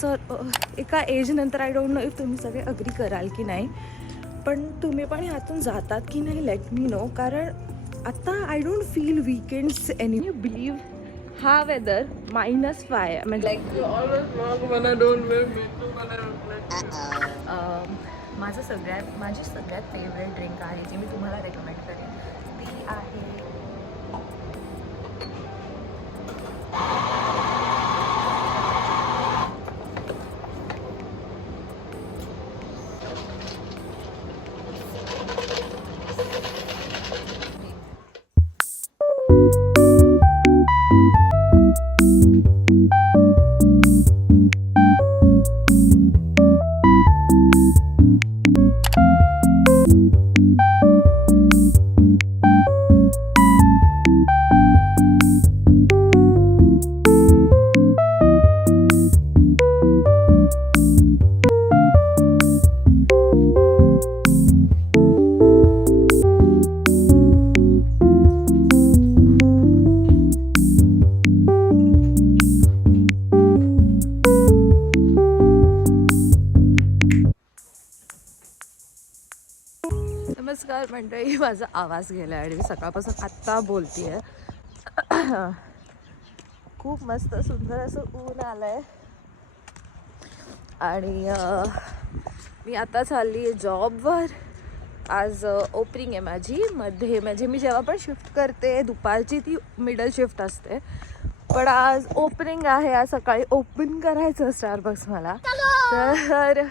Sir एका age नंतर I don't know if तुम्ही सगळे अग्री कराल की नाही, पण तुम्ही पण ह्यातून जातात की नाही लेट मी नो. कारण आता I don't feel weekends any. You believe हा वेदर -5 म्हणजे माझी सगळ्यात फेवरेट ड्रिंक आहे जी मी तुम्हाला रेकमेंड करेन ती आहे नमस्कार मंडळी. माझा आवाज गेला आणि मी सकाळपासून आत्ता बोलतेय. खूप मस्त सुंदर असं ऊन आलंय आणि मी आता चालली आहे जॉबवर. आज ओपनिंग आहे माझी मध्ये. म्हणजे मी जेव्हा पण शिफ्ट करते दुपारची ती मिडल शिफ्ट असते, पण आज ओपनिंग आहे. आज सकाळी ओपन करायचं स्टारबक्स मला. तर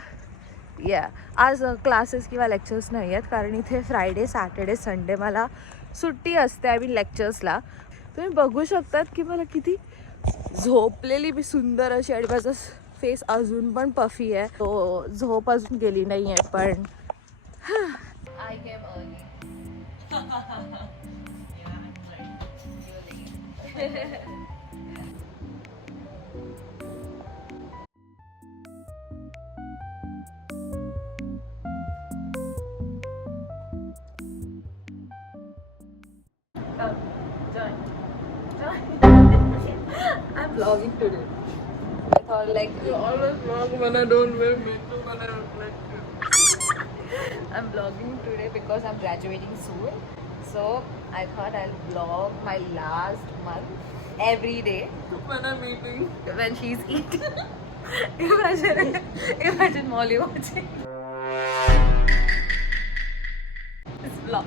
आज क्लासेस किंवा लेक्चर्स नाही आहेत कारण इथे फ्रायडे सॅटर्डे संडे मला सुट्टी असते. आय मीन लेक्चर्सला. तुम्ही बघू शकतात की मला किती झोपलेली मी सुंदर अशी आणि माझा फेस अजून पण पफी आहे. तो झोप अजून गेली नाही आहे पण I came early. I'm vlogging today. I thought like you always vlog when I don't wear makeup and I reflect you. I'm vlogging today because I'm graduating soon. So I thought I'll vlog my last month every day. When I'm eating. When she's eating. Imagine Molly watching. It's vlog.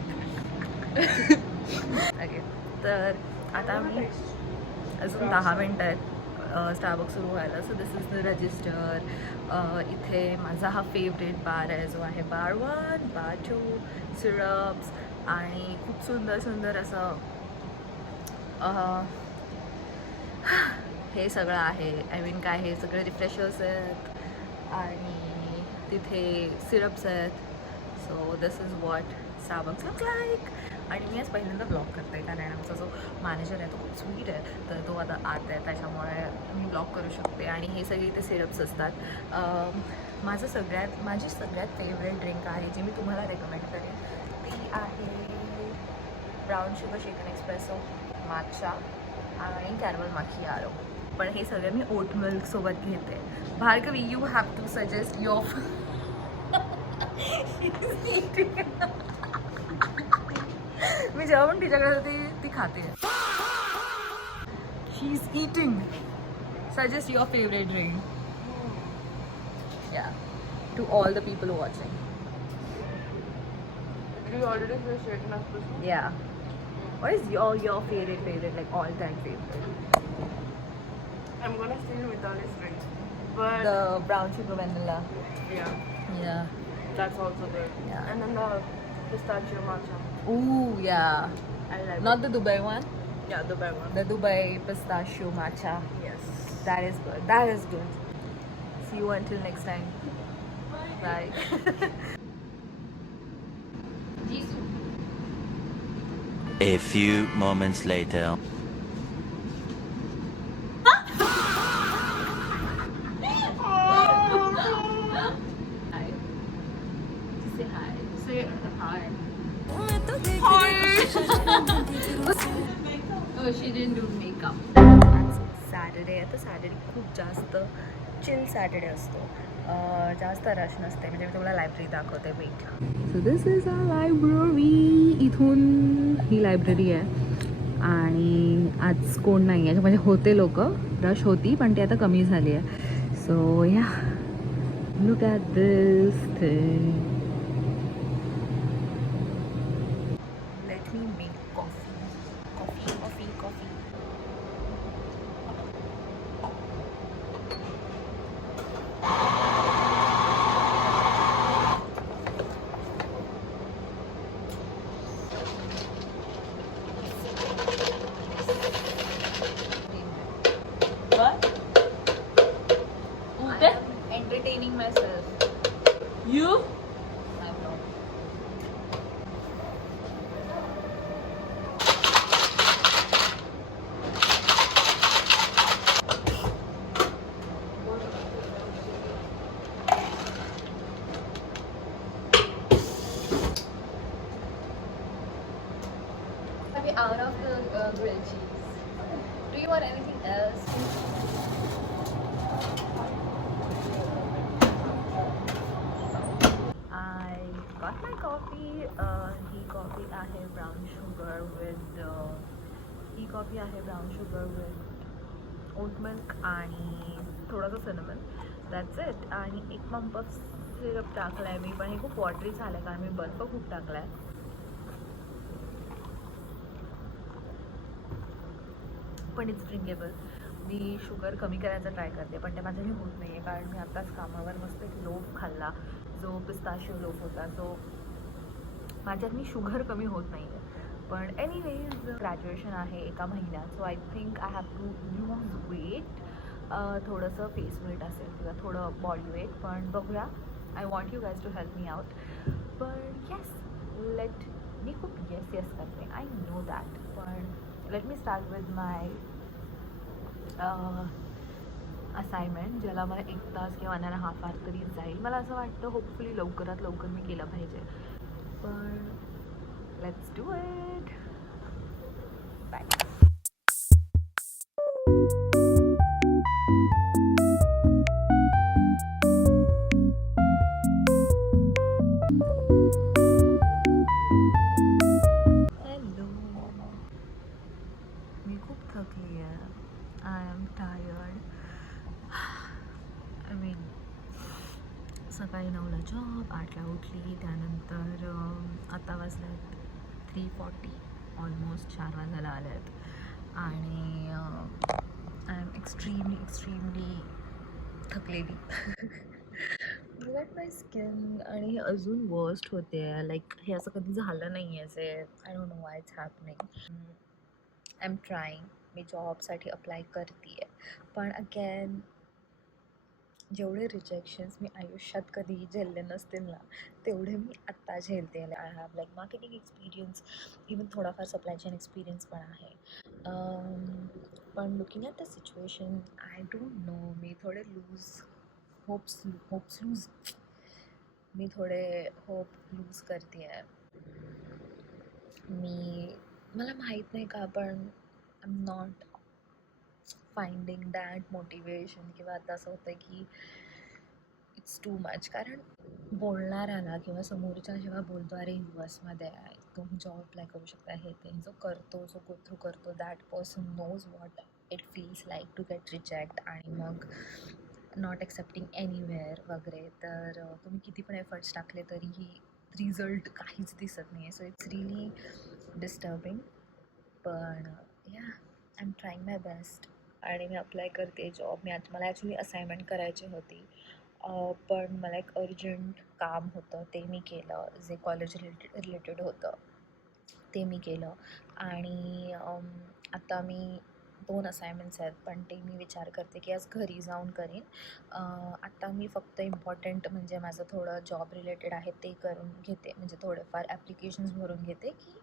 Okay. तर आता मी अजून 10 मिनटं आहेत Starbucks सुरू व्हायला. So this is the register. इथे माझा हा फेवरेट बार आहे जो आहे बार 1, बार 2, सिरप्स आणि खूप सुंदर सुंदर असं हे सगळं आहे. आय मीन काय हे सगळे रिफ्रेशर्स आहेत आणि तिथे सिरप्स आहेत. So this is what Starbucks looks like. आणि मी आज पहिल्यांदा ब्लॉग करते कारण आमचा जो मॅनेजर आहे तो खूप स्वीट आहे, तर तो आता आत आहे त्याच्यामुळे मी ब्लॉग करू शकते. आणि हे सगळे इथे सिरप्स असतात. माझी सगळ्यात फेवरेट ड्रिंक आहे जी मी तुम्हाला रेकमेंड करेन ती आहे ब्राऊन शुगर शेकन एक्सप्रेसो, माचा आणि कॅरमल माखियारो. पण हे सगळे मी ओट मिल्कसोबत घेते. Bhargavi, you have to suggest your मी जेव्हा पण तिच्याकडे होते ती खाते. She is eating. Suggest your favourite drink. या to all the people watching. Did you already finish shaking espresso? Yeah. What is your favorite like all time favorite? I'm gonna steal Mitali's drink, but The brown sugar vanilla. yeah, Yeah. that's also good. Yeah. And then the pistachio matcha. Ooh, yeah. I like Not it. the Dubai one. Yeah, the bad one. The Dubai pistachio matcha. Yes. That is good. That is good. See you until next time. Bye. A few moments later. Hi. Say hi. Say hi. Oh, she didn't do makeup. Saturday. आता Saturday खूप जास्त chill Saturday असतो. जास्त rush नसते. म्हणजे मी तुम्हाला library दाखवते wait. So this is a library. इथून ही लायब्ररी आहे आणि आज कोण नाही आहे. म्हणजे होते लोक, रश होती पण ती आता कमी झाली आहे. सो या, look at this thing. Let me make coffee. Coffee coffee coffee. What? I am entertaining myself. You? My vlog. Are we out of the grilled cheese? Do you want anything else? I got my coffee. He coffee आहे brown sugar with he coffee आहे brown sugar with oat milk आणि थोडंसं cinnamon. That's it. आणि एक pump of syrup टाकलाय मी, पण हे खूप वॉटरी झालंय कारण मी बर्फ खूप टाकलाय. पण इट्स ड्रिंकेबल. मी शुगर कमी करायचा ट्राय करते पण ते माझ्याने होत नाही आहे कारण मी आत्ताच कामावर मस्त एक लोफ खाल्ला जो पिस्ताशियो लोफ होता. जो माझ्याने शुगर कमी होत नाही आहे. पण एनिवेज ग्रॅज्युएशन आहे एका महिन्यात. So I think I have to lose weight. थोडंसं फेस वेट असेल किंवा थोडं बॉडी वेट, पण बघूया. I want you guys to help me out. पण येस, लेट मी खूप येस येस करते, आय नो दॅट. पण let me start with my assignment, ज्याला मला 1 तास किंवा 1.5 hour तरी जाईल. मला असं वाटतं होपफुली लवकरात लवकर मी केलं पाहिजे. पण let's do it. Bye. Hello, मी खूप थकली आहे. I am tired. I mean सकाळी 9ला जॉब, 8ला उठली, त्यानंतर आता वाजल्यात 3:40, ऑलमोस्ट 4 वाजायला आले आहेत. आणि आय एम एक्स्ट्रीमली थकलेली. बट माय स्किन आणि अजून वर्स्ट होते आहे. लाईक हे असं कधी झालं नाही आहे जे I don't know why it's happening. I am trying. मी जॉबसाठी अप्लाय करते आहे, पण अगेन जेवढे रिजेक्शन्स मी आयुष्यात कधीही झेलले नसतील ना, तेवढे मी आत्ता झेलते. I have like marketing experience, even थोडाफार सप्लाय चेन एक्सपिरियन्स पण आहे. पण looking at the situation I don't know, मी थोडे होप्स लूज मी थोडे होप लूज करते आहे. मला माहीत नाही का, पण I am not finding that motivation. किंवा आता असं होतं की इट्स टू मच. कारण बोलणाऱ्याला किंवा समोरच्या जेव्हा बोलतो अरे US मध्ये आहे, तुम्ही जॉब अप्लाय करू शकता, हे ते, जो करतो, जो गो थ्रू करतो, that person knows what it feels like to get reject आणि मग नॉट एक्सेप्टिंग एनिवेअर वगैरे. तर तुम्ही किती पण एफर्ट्स टाकले तरीही रिझल्ट काहीच दिसत नाही आहे. So it's really disturbing. पण या, I am trying my best आणि मी अप्लाय करते जॉब. मला ॲक्च्युली असाइनमेंट करायची होती, पण मला एक अर्जंट काम होतं, ते मी केलं. जे कॉलेज रिलेटेड होतं ते मी केलं. आणि आता मी 2 असाइनमेंट्स आहेत, पण ते मी विचार करते की आज घरी जाऊन करीन. आत्ता मी फक्त इम्पॉर्टंट म्हणजे माझं थोडं जॉब रिलेटेड आहे ते करून घेते. म्हणजे थोडेफार ॲप्लिकेशन्स भरून घेते की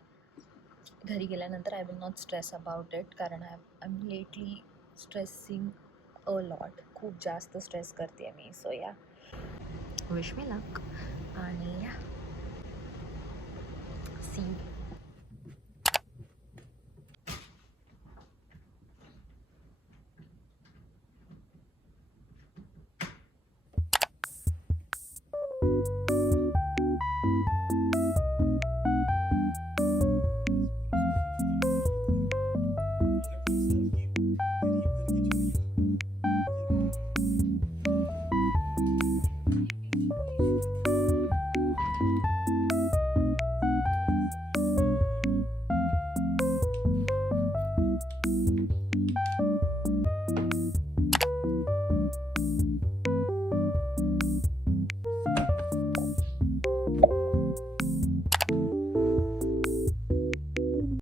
घरी गेल्यानंतर I will not stress about it. कारण I am lately stressing a lot. खूप जास्त स्ट्रेस करते मी. सो या, विश मी लक आणि या, सी यू.